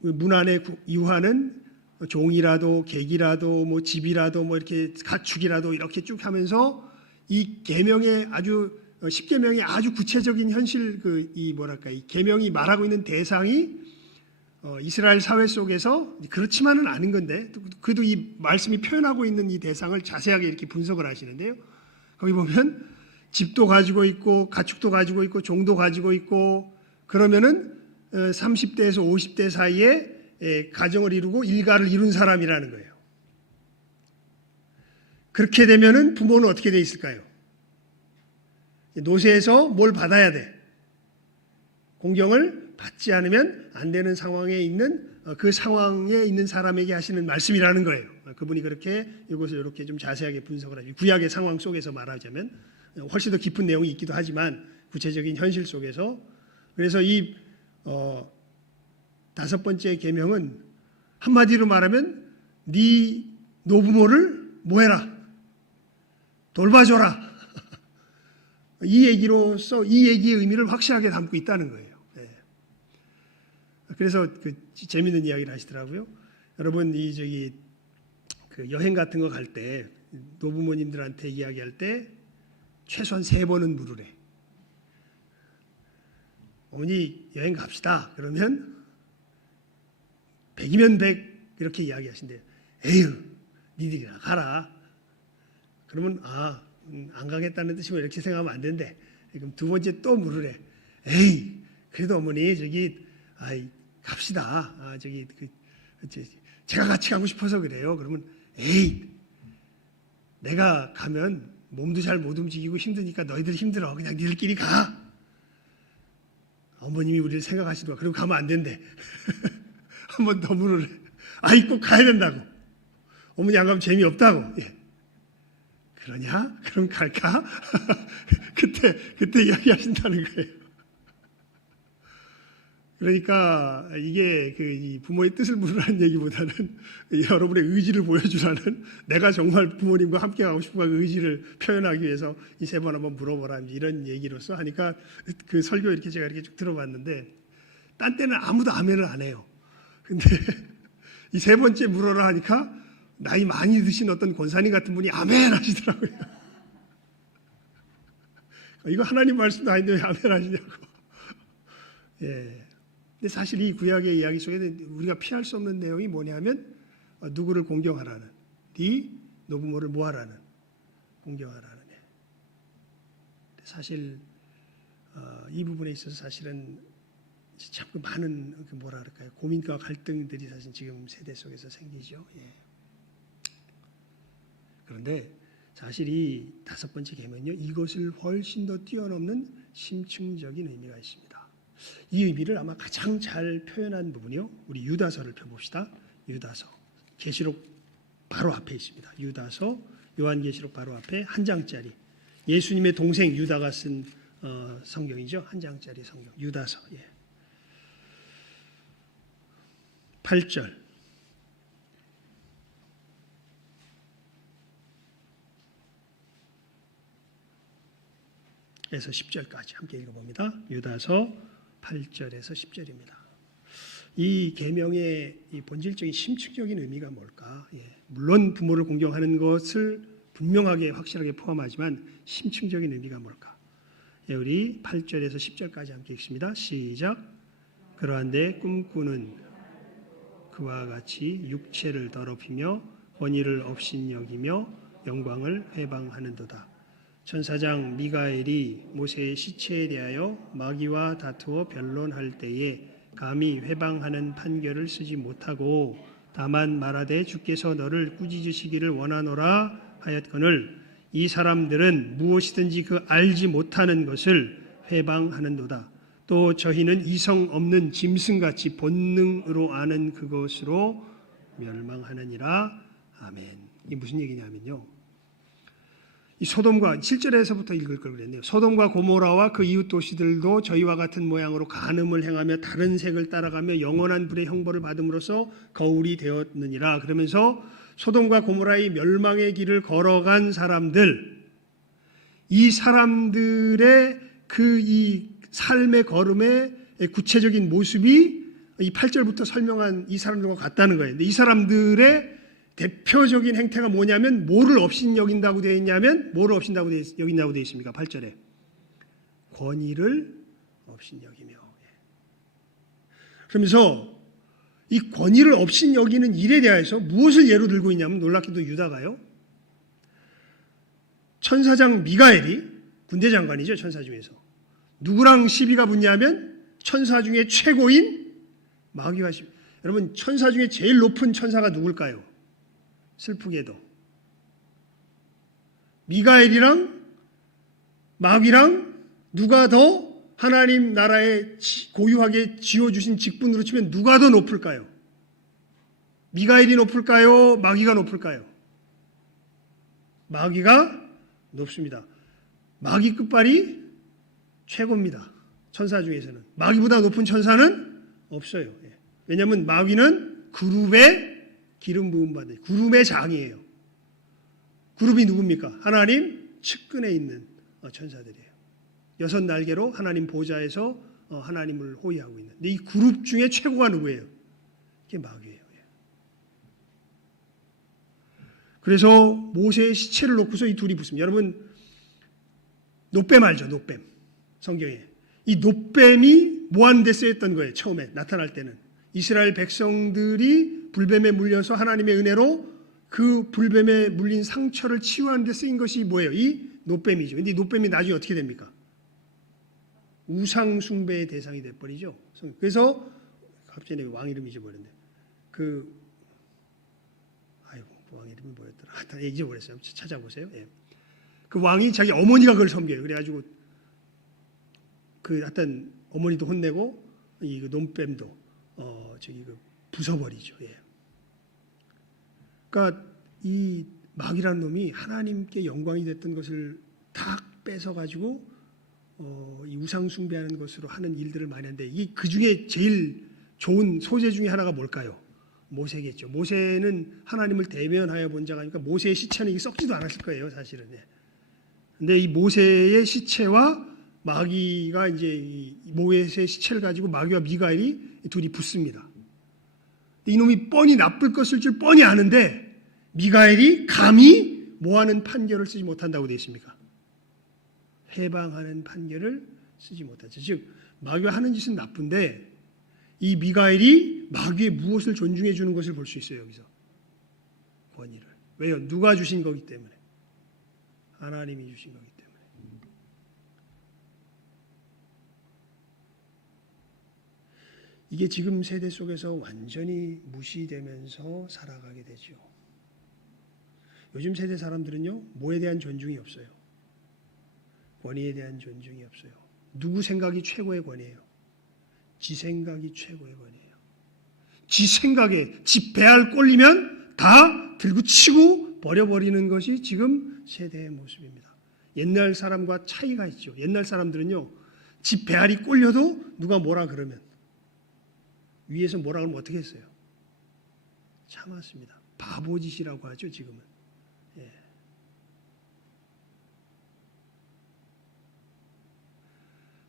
문 안에 유하는 종이라도 객이라도 뭐 집이라도 뭐 이렇게 가축이라도 이렇게 쭉 하면서 이 계명의 아주 10계명의 아주 구체적인 현실 이 계명이 말하고 있는 대상이 이스라엘 사회 속에서 그렇지만은 않은 건데 그래도 이 말씀이 표현하고 있는 이 대상을 자세하게 이렇게 분석을 하시는데요. 거기 보면 집도 가지고 있고 가축도 가지고 있고 종도 가지고 있고 그러면은 30대에서 50대 사이에 가정을 이루고 일가를 이룬 사람이라는 거예요. 그렇게 되면은 부모는 어떻게 돼 있을까요? 노새에서 뭘 받아야 돼? 공경을 받지 않으면 안 되는 상황에 있는 그 상황에 있는 사람에게 하시는 말씀이라는 거예요. 그분이 그렇게 이것을 이렇게 좀 자세하게 분석을 하죠. 구약의 상황 속에서 말하자면 훨씬 더 깊은 내용이 있기도 하지만 구체적인 현실 속에서 그래서 이 다섯 번째 계명은 한마디로 말하면 네 노부모를 뭐해라? 돌봐줘라. 이 얘기로서 이 얘기의 의미를 확실하게 담고 있다는 거예요. 네. 그래서 그 재밌는 이야기를 하시더라고요. 여러분 그 여행 같은 거 갈 때 노부모님들한테 이야기할 때 최소한 3번은 물으래. 어머니 여행 갑시다. 그러면 100이면 100 이렇게 이야기하신대요. 에휴 니들이나 가라. 그러면 안 가겠다는 뜻이면 이렇게 생각하면 안 된대. 그럼 두 번째 또 물으래. 에이 그래도 어머니 갑시다. 제가 같이 가고 싶어서 그래요. 그러면 에이 내가 가면 몸도 잘 못 움직이고 힘드니까 너희들 힘들어. 그냥 니들끼리 가. 어머님이 우리를 생각하시는 거야. 그리고 가면 안 된대. 한 번 더 물으래. 꼭 가야 된다고. 어머니 안 가면 재미없다고. 예. 그러냐? 그럼 갈까? 그때 이야기하신다는 거예요. 그러니까 이게 이 부모의 뜻을 물으라는 얘기보다는 여러분의 의지를 보여주라는 내가 정말 부모님과 함께 가고 싶은 그 의지를 표현하기 위해서 이 3번 한번 물어보라 이런 얘기로서 하니까 그 설교 이렇게 제가 이렇게 쭉 들어봤는데 딴 때는 아무도 아멘을 안 해요. 근데 이 3번째 물어라 하니까 나이 많이 드신 어떤 권사님 같은 분이 아멘 하시더라고요. 이거 하나님 말씀도 아닌데 왜 아멘 하시냐고. 예. 근데 사실 이 구약의 이야기 속에는 우리가 피할 수 없는 내용이 뭐냐면 누구를 공경하라는, 네 노부모를 뭐하라는, 공경하라는. 사실 이 부분에 있어서 사실은 참 많은 뭐라 그럴까요? 고민과 갈등들이 사실 지금 세대 속에서 생기죠. 예. 그런데 사실 이 5번째 계명은요, 이것을 훨씬 더 뛰어넘는 심층적인 의미가 있습니다. 이 의미를 아마 가장 잘 표현한 부분이요, 우리 유다서를 펴봅시다. 유다서, 계시록 바로 앞에 있습니다. 유다서, 요한계시록 바로 앞에 한 장짜리, 예수님의 동생 유다가 쓴 성경이죠. 한 장짜리 성경, 유다서. 예. 8절. 에서 10절까지 함께 읽어봅니다. 유다서 8절에서 10절입니다. 이 계명의 이 본질적인 심층적인 의미가 뭘까? 예. 물론 부모를 공경하는 것을 분명하게 확실하게 포함하지만 심층적인 의미가 뭘까? 예, 우리 8절에서 10절까지 함께 읽습니다. 시작. 그러한데 꿈꾸는 그와 같이 육체를 더럽히며 권위를 업신여기며 영광을 회방하는도다. 천사장 미가엘이 모세의 시체에 대하여 마귀와 다투어 변론할 때에 감히 회방하는 판결을 쓰지 못하고 다만 말하되 주께서 너를 꾸짖으시기를 원하노라 하였거늘 이 사람들은 무엇이든지 그 알지 못하는 것을 회방하는도다. 또 저희는 이성 없는 짐승같이 본능으로 아는 그것으로 멸망하느니라. 아멘. 이게 무슨 얘기냐면요, 이 소돔과 7절에서부터 읽을 걸 그랬네요. 소돔과 고모라와 그 이웃 도시들도 저희와 같은 모양으로 간음을 행하며 다른 색을 따라가며 영원한 불의 형벌을 받음으로써 거울이 되었느니라. 그러면서 소돔과 고모라의 멸망의 길을 걸어간 사람들, 이 사람들의 그 이 삶의 걸음의 구체적인 모습이 이 8절부터 설명한 이 사람들과 같다는 거예요. 근데 이 사람들의 대표적인 행태가 뭐냐면 뭐를 업신여긴다고 되어 있냐면 뭐를 업신다고 여긴다고 되어 있습니까? 8절에 권위를 업신여기며. 그러면서 이 권위를 업신여기는 일에 대해서 무엇을 예로 들고 있냐면 놀랍게도 유다가요, 천사장 미가엘이 군대 장관이죠. 천사 중에서 누구랑 시비가 붙냐면 천사 중에 최고인 마귀와 시비. 여러분, 천사 중에 제일 높은 천사가 누굴까요? 슬프게도 미가엘이랑 마귀랑 누가 더 하나님 나라에 고유하게 지어주신 직분으로 치면 누가 더 높을까요? 미가엘이 높을까요? 마귀가 높을까요? 마귀가 높습니다. 마귀 끝발이 최고입니다. 천사 중에서는. 마귀보다 높은 천사는 없어요. 왜냐하면 마귀는 그룹의 기름 부음 받은 그룹의 장이에요. 그룹이 누굽니까? 하나님 측근에 있는 천사들이에요. 6 날개로 하나님 보좌에서 하나님을 호위하고 있는. 근데 이 그룹 중에 최고가 누구예요? 이게 마귀예요. 그래서 모세의 시체를 놓고서 이 둘이 붙습니다. 여러분 놋뱀 알죠? 놋뱀. 성경에. 이 놋뱀이 뭐 하는 데 쓰였던 거예요? 처음에 나타날 때는. 이스라엘 백성들이 불뱀에 물려서 하나님의 은혜로 그 불뱀에 물린 상처를 치유하는 데 쓰인 것이 뭐예요? 이 놋뱀이죠. 근데 이 놋뱀이 나중에 어떻게 됩니까? 우상 숭배의 대상이 돼버리죠. 그래서 갑자기 왕 이름 잊어버렸네. 왕 이름이 뭐였더라? 다 잊어버렸어요. 찾아보세요. 예. 그 왕이 자기 어머니가 그걸 섬겨요. 그래가지고 하여튼 어머니도 혼내고 이 놈뱀도 부숴버리죠. 예. 그러니까 이 마귀라는 놈이 하나님께 영광이 됐던 것을 다 뺏어가지고 이 우상 숭배하는 것으로 하는 일들을 많이 하는데 이게 그 중에 제일 좋은 소재 중에 하나가 뭘까요? 모세겠죠. 모세는 하나님을 대면하여 본 자가 아니까 모세의 시체는 이게 썩지도 않았을 거예요, 사실은. 근데 이 모세의 시체와 마귀가 이제 이 모세의 시체를 가지고 마귀와 미가엘이 둘이 붙습니다. 이놈이 뻔히 나쁠 것일 줄 뻔히 아는데 미가엘이 감히 뭐하는 판결을 쓰지 못한다고 되어 있습니까? 해방하는 판결을 쓰지 못하죠. 즉 마귀가 하는 짓은 나쁜데 이 미가엘이 마귀의 무엇을 존중해 주는 것을 볼 수 있어요. 여기서 권위를. 왜요? 누가 주신 거기 때문에. 하나님이 주신 거기 때문에. 이게 지금 세대 속에서 완전히 무시되면서 살아가게 되죠. 요즘 세대 사람들은요, 뭐에 대한 존중이 없어요. 권위에 대한 존중이 없어요. 누구 생각이 최고의 권위예요? 지 생각이 최고의 권위예요. 지 생각에 지 배알 꼴리면 다 들고 치고 버려버리는 것이 지금 세대의 모습입니다. 옛날 사람과 차이가 있죠. 옛날 사람들은요, 지 배알이 꼴려도 누가 뭐라 그러면 위에서 뭐라 그러면 어떻게 했어요? 참았습니다. 바보짓이라고 하죠, 지금은. 예.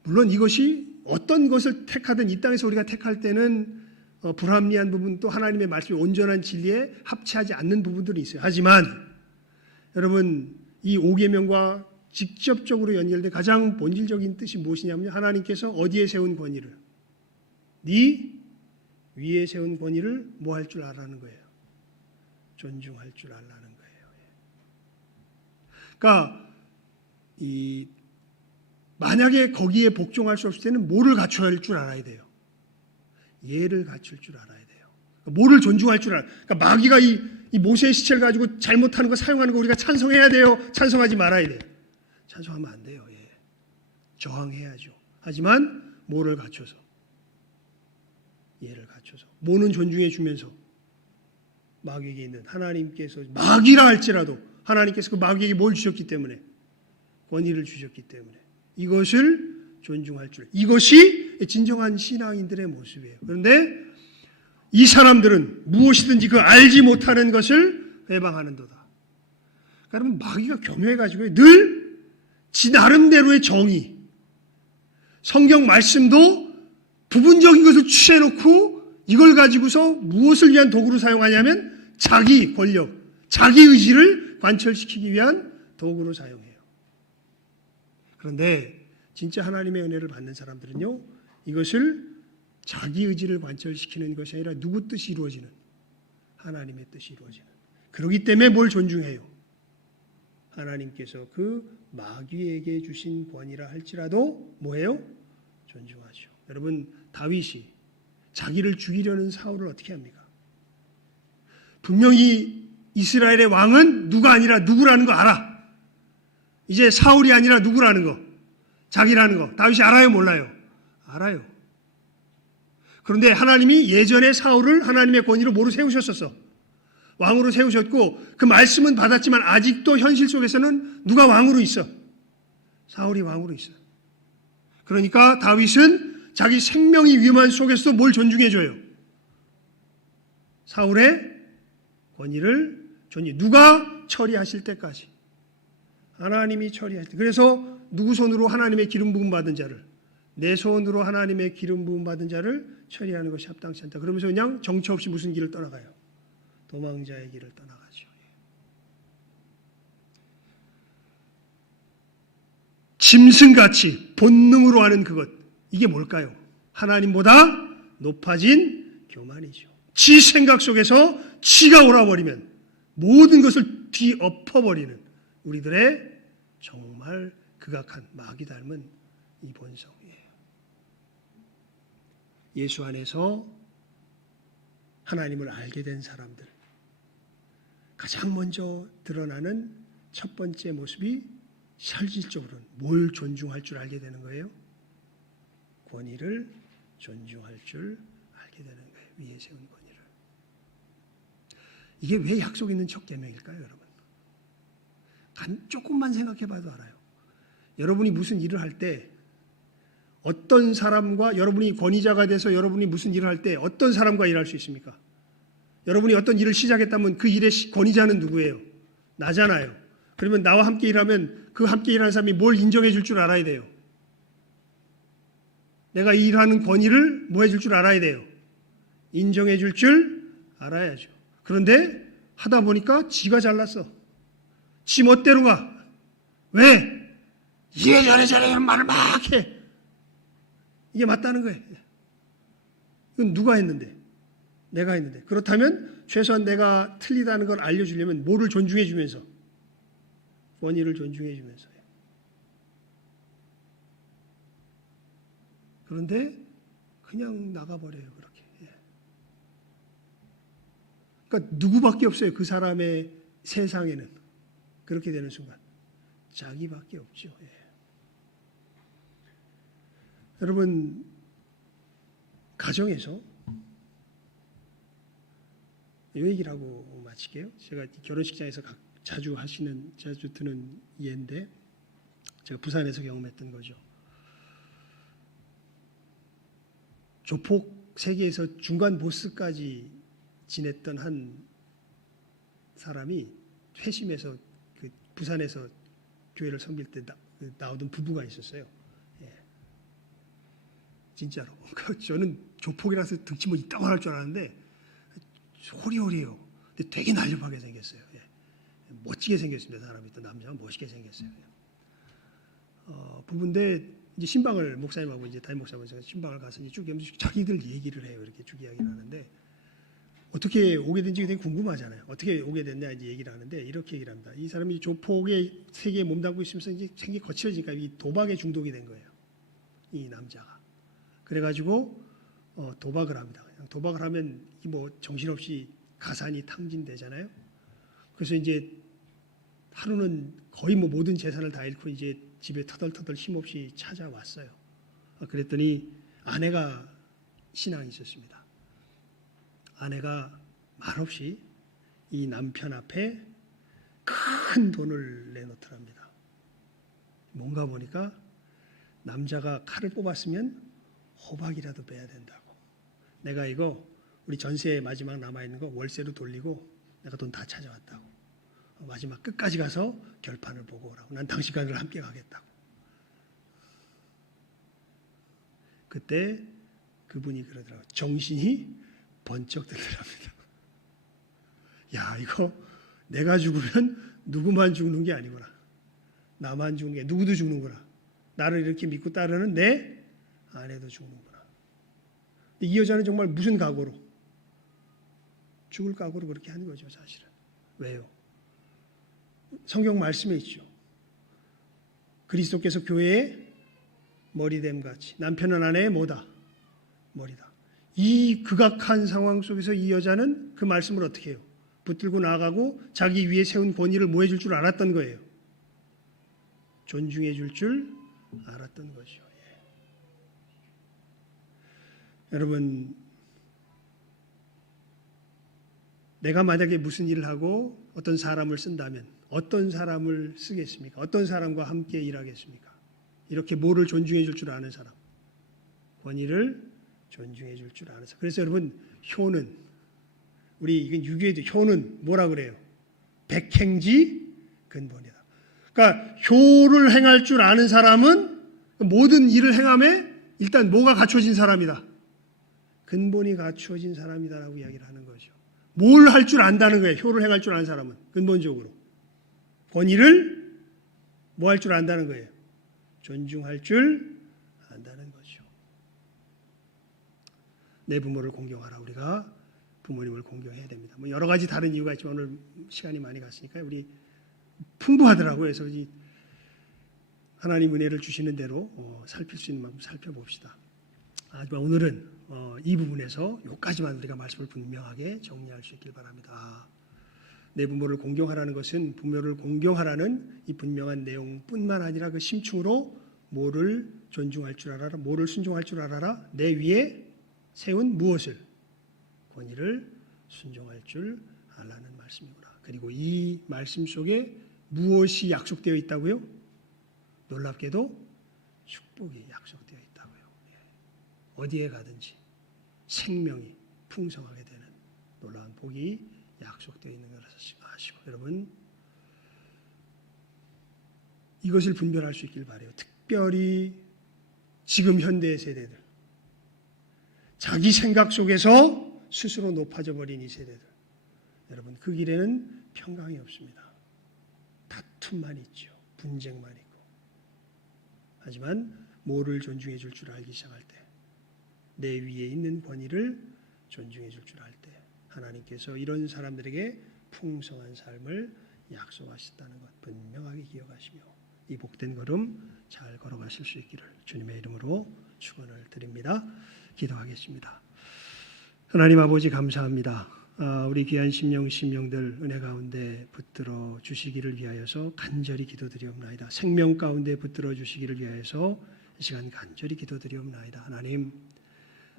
물론 이것이 어떤 것을 택하든 이 땅에서 우리가 택할 때는 불합리한 부분 또 하나님의 말씀이 온전한 진리에 합치하지 않는 부분들이 있어요. 하지만 여러분 이 5계명과 직접적으로 연결된 가장 본질적인 뜻이 무엇이냐면 하나님께서 어디에 세운 권위를 네 위에 세운 권위를 뭐 할 줄 알라는 거예요. 존중할 줄 알라는 거예요. 그러니까 만약에 거기에 복종할 수 없을 때는 뭐를 갖춰야 할 줄 알아야 돼요. 예를 갖출 줄 알아야 돼요. 뭐를 존중할 줄 알아야 돼요. 그러니까 마귀가 이 모세의 시체를 가지고 잘못하는 거 사용하는 거 우리가 찬성해야 돼요. 찬성하지 말아야 돼요. 찬성하면 안 돼요. 예. 저항해야죠. 하지만 뭐를 갖춰서 예를 갖춰서 뭐는 존중해 주면서 마귀에게 있는 하나님께서 마귀라 할지라도 하나님께서 그 마귀에게 뭘 주셨기 때문에 권위를 주셨기 때문에 이것을 존중할 줄. 이것이 진정한 신앙인들의 모습이에요. 그런데 이 사람들은 무엇이든지 그 알지 못하는 것을 회방하는도다. 그러면 마귀가 교묘해가지고 늘 지 나름대로의 정의, 성경 말씀도 부분적인 것을 취해놓고 이걸 가지고서 무엇을 위한 도구로 사용하냐면 자기 권력, 자기 의지를 관철시키기 위한 도구로 사용해요. 그런데 진짜 하나님의 은혜를 받는 사람들은요, 이것을 자기 의지를 관철시키는 것이 아니라 누구 뜻이 이루어지는 하나님의 뜻이 이루어지는. 그렇기 때문에 뭘 존중해요? 하나님께서 그 마귀에게 주신 권위라 할지라도 뭐예요? 존중하죠. 여러분 다윗이 자기를 죽이려는 사울을 어떻게 합니까? 분명히 이스라엘의 왕은 누가 아니라 누구라는 거 알아. 이제 사울이 아니라 누구라는 거. 자기라는 거. 다윗이 알아요, 몰라요? 알아요. 그런데 하나님이 예전에 사울을 하나님의 권위로 뭐로 세우셨었어? 왕으로 세우셨고 그 말씀은 받았지만 아직도 현실 속에서는 누가 왕으로 있어? 사울이 왕으로 있어. 그러니까 다윗은 자기 생명이 위험한 속에서도 뭘 존중해줘요? 사울의 권위를 누가 처리하실 때까지. 하나님이 처리할 때. 그래서 누구 손으로 하나님의 기름 부음 받은 자를, 내 손으로 하나님의 기름 부음 받은 자를 처리하는 것이 합당치 않다. 그러면서 그냥 정처 없이 무슨 길을 떠나가요? 도망자의 길을 떠나가죠. 짐승같이 본능으로 하는 그것, 이게 뭘까요? 하나님보다 높아진 교만이죠. 지 생각 속에서 지가 옳아버리면 모든 것을 뒤엎어버리는 우리들의 정말 극악한 마귀 닮은 이 본성이에요. 예수 안에서 하나님을 알게 된 사람들, 가장 먼저 드러나는 첫 번째 모습이 실질적으로는 뭘 존중할 줄 알게 되는 거예요? 권위를 존중할 줄 알게 되는 거예요. 위에 세운 권위를. 이게 왜 약속 있는 첫 계명일까요, 여러분? 조금만 생각해 봐도 알아요. 여러분이 무슨 일을 할 때 어떤 사람과, 여러분이 권위자가 돼서 여러분이 무슨 일을 할 때 어떤 사람과 일할 수 있습니까? 여러분이 어떤 일을 시작했다면 그 일의 권위자는 누구예요? 나잖아요. 그러면 나와 함께 일하면 그 함께 일하는 사람이 뭘 인정해 줄 줄 알아야 돼요. 내가 이 일하는 권위를 뭐 해줄 줄 알아야 돼요. 인정해 줄 줄 알아야죠. 그런데 하다 보니까 지가 잘났어. 지 멋대로 가. 왜? 이래저래 말을 막 해. 이게 맞다는 거예요. 이건 누가 했는데? 내가 했는데. 그렇다면 최소한 내가 틀리다는 걸 알려주려면 뭐를 존중해 주면서? 권위를 존중해 주면서요. 그런데 그냥 나가버려요. 그렇게. 그러니까 누구밖에 없어요. 그 사람의 세상에는. 그렇게 되는 순간. 자기밖에 없죠. 여러분, 가정에서 이 얘기를 하고 마칠게요. 제가 결혼식장에서 자주 드는 예인데, 제가 부산에서 경험했던 거죠. 조폭 세계에서 중간 보스까지 지냈던 한 사람이 회심해서 그 부산에서 교회를 섬길 때 나오던 부부가 있었어요. 진짜로. 저는 조폭이라서 등치 뭐 있다고 할 줄 알았는데 호리호리해요. 근데 되게 날렵하게 생겼어요. 멋지게 생겼습니다. 사람이 또 남자가 멋있게 생겼어요. 부부인데 이제 신방을 목사님하고 이제 담임 목사님하고 신방을 가서 이제 쭉 자기들 얘기를 해요. 이렇게 쭉 이야기를 하는데 어떻게 오게 된지 되게 궁금하잖아요. 어떻게 오게 됐냐 이제 얘기를 하는데 이렇게 얘기를 합니다. 이 사람이 조폭의 세계에 몸담고 있으면서 이제 생기 거칠어지니까 이 도박에 중독이 된 거예요. 이 남자가. 그래가지고 도박을 합니다. 그냥 도박을 하면 뭐 정신없이 가산이 탕진되잖아요. 그래서 이제 하루는 거의 뭐 모든 재산을 다 잃고 이제 집에 터덜터덜 힘없이 찾아왔어요. 그랬더니 아내가 신앙이 있었습니다. 아내가 말없이 이 남편 앞에 큰 돈을 내놓더랍니다. 뭔가 보니까 남자가 칼을 뽑았으면 호박이라도 빼야 된다고. 내가 이거 우리 전세 마지막 남아있는 거 월세로 돌리고 내가 돈 다 찾아왔다고. 마지막 끝까지 가서 결판을 보고 오라고. 난 당신과 늘 함께 가겠다고. 그때 그분이 그러더라고요. 정신이 번쩍 들더랍니다. 야, 이거 내가 죽으면 누구만 죽는 게 아니구나. 나만 죽는 게 누구도 죽는구나. 나를 이렇게 믿고 따르는 내 아내도 죽는구나. 이 여자는 정말 무슨 각오로? 죽을 각오로 그렇게 한 거죠, 사실은. 왜요? 성경 말씀에 있죠. 그리스도께서 교회의 머리됨 같이 남편은 아내의 뭐다? 머리다. 이 극악한 상황 속에서 이 여자는 그 말씀을 어떻게 해요? 붙들고 나아가고 자기 위에 세운 권위를 뭐 해줄 줄 알았던 거예요. 존중해 줄 줄 알았던 것이요. 여러분, 내가 만약에 무슨 일을 하고 어떤 사람을 쓴다면 어떤 사람을 쓰겠습니까? 어떤 사람과 함께 일하겠습니까? 이렇게 뭐를 존중해 줄 줄 아는 사람, 권위를 존중해 줄 줄 아는 사람. 그래서 여러분, 효는, 우리 이건 유교에도 효는 뭐라 그래요? 백행지 근본이다. 그러니까 효를 행할 줄 아는 사람은 모든 일을 행함에 일단 뭐가 갖춰진 사람이다? 근본이 갖춰진 사람이다라고 이야기를 하는 거죠. 뭘 할 줄 안다는 거예요. 효를 행할 줄 아는 사람은 근본적으로 권위를 뭐 할 줄 안다는 거예요. 존중할 줄 안다는 거죠. 내 부모를 공경하라. 우리가 부모님을 공경해야 됩니다. 뭐 여러 가지 다른 이유가 있지만 오늘 시간이 많이 갔으니까 우리 풍부하더라고요. 그래서 하나님 은혜를 주시는 대로 살필 수 있는 만큼 살펴봅시다. 하지만 오늘은 이 부분에서 여기까지만 우리가 말씀을 분명하게 정리할 수 있길 바랍니다. 내 부모를 공경하라는 것은 부모를 공경하라는 이 분명한 내용뿐만 아니라 그 심층으로 뭐를 존중할 줄 알아라, 뭐를 순종할 줄 알아라, 내 위에 세운 무엇을, 권위를 순종할 줄 알라는 말씀이구나. 그리고 이 말씀 속에 무엇이 약속되어 있다고요? 놀랍게도 축복이 약속되어 있다고요. 어디에 가든지 생명이 풍성하게 되는 놀라운 복이 약속되어 있는 것을 아시고, 여러분 이것을 분별할 수 있길 바라요. 특별히 지금 현대의 세대들, 자기 생각 속에서 스스로 높아져 버린 이 세대들, 여러분 그 길에는 평강이 없습니다. 다툼만 있죠. 분쟁만 있고. 하지만 뭐를 존중해 줄 줄 알기 시작할 때, 내 위에 있는 권위를 존중해 줄 줄 알 때 하나님께서 이런 사람들에게 풍성한 삶을 약속하셨다는 것 분명하게 기억하시며 이 복된 걸음 잘 걸어가실 수 있기를 주님의 이름으로 축원을 드립니다. 기도하겠습니다. 하나님 아버지 감사합니다. 우리 귀한 심령들 은혜 가운데 붙들어 주시기를 위하여서 간절히 기도드리옵나이다. 생명 가운데 붙들어 주시기를 위하여서 이 시간 간절히 기도드리옵나이다.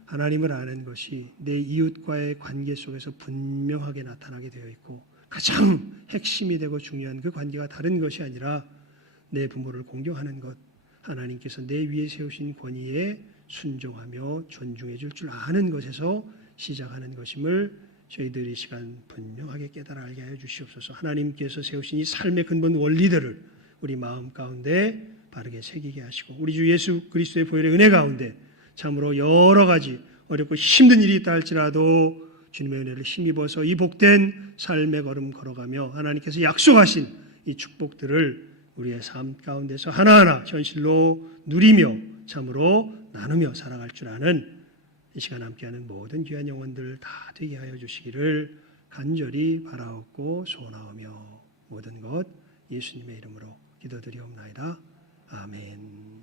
하나님을 아는 것이 내 이웃과의 관계 속에서 분명하게 나타나게 되어 있고 가장 핵심이 되고 중요한 그 관계가 다른 것이 아니라 내 부모를 공경하는 것, 하나님께서 내 위에 세우신 권위에 순종하며 존중해 줄 줄 아는 것에서 시작하는 것임을 저희들이 이 시간 분명하게 깨달아 알게 하여 주시옵소서. 하나님께서 세우신 이 삶의 근본 원리들을 우리 마음 가운데 바르게 새기게 하시고 우리 주 예수 그리스도의 보혈의 은혜 가운데 참으로 여러 가지 어렵고 힘든 일이 있다 할지라도 주님의 은혜를 힘입어서 이 복된 삶의 걸음 걸어가며 하나님께서 약속하신 이 축복들을 우리의 삶 가운데서 하나하나 현실로 누리며 참으로 나누며 살아갈 줄 아는 이 시간 함께하는 모든 귀한 영혼들 다 되게 하여 주시기를 간절히 바라옵고 소원하오며 모든 것 예수님의 이름으로 기도드리옵나이다. 아멘.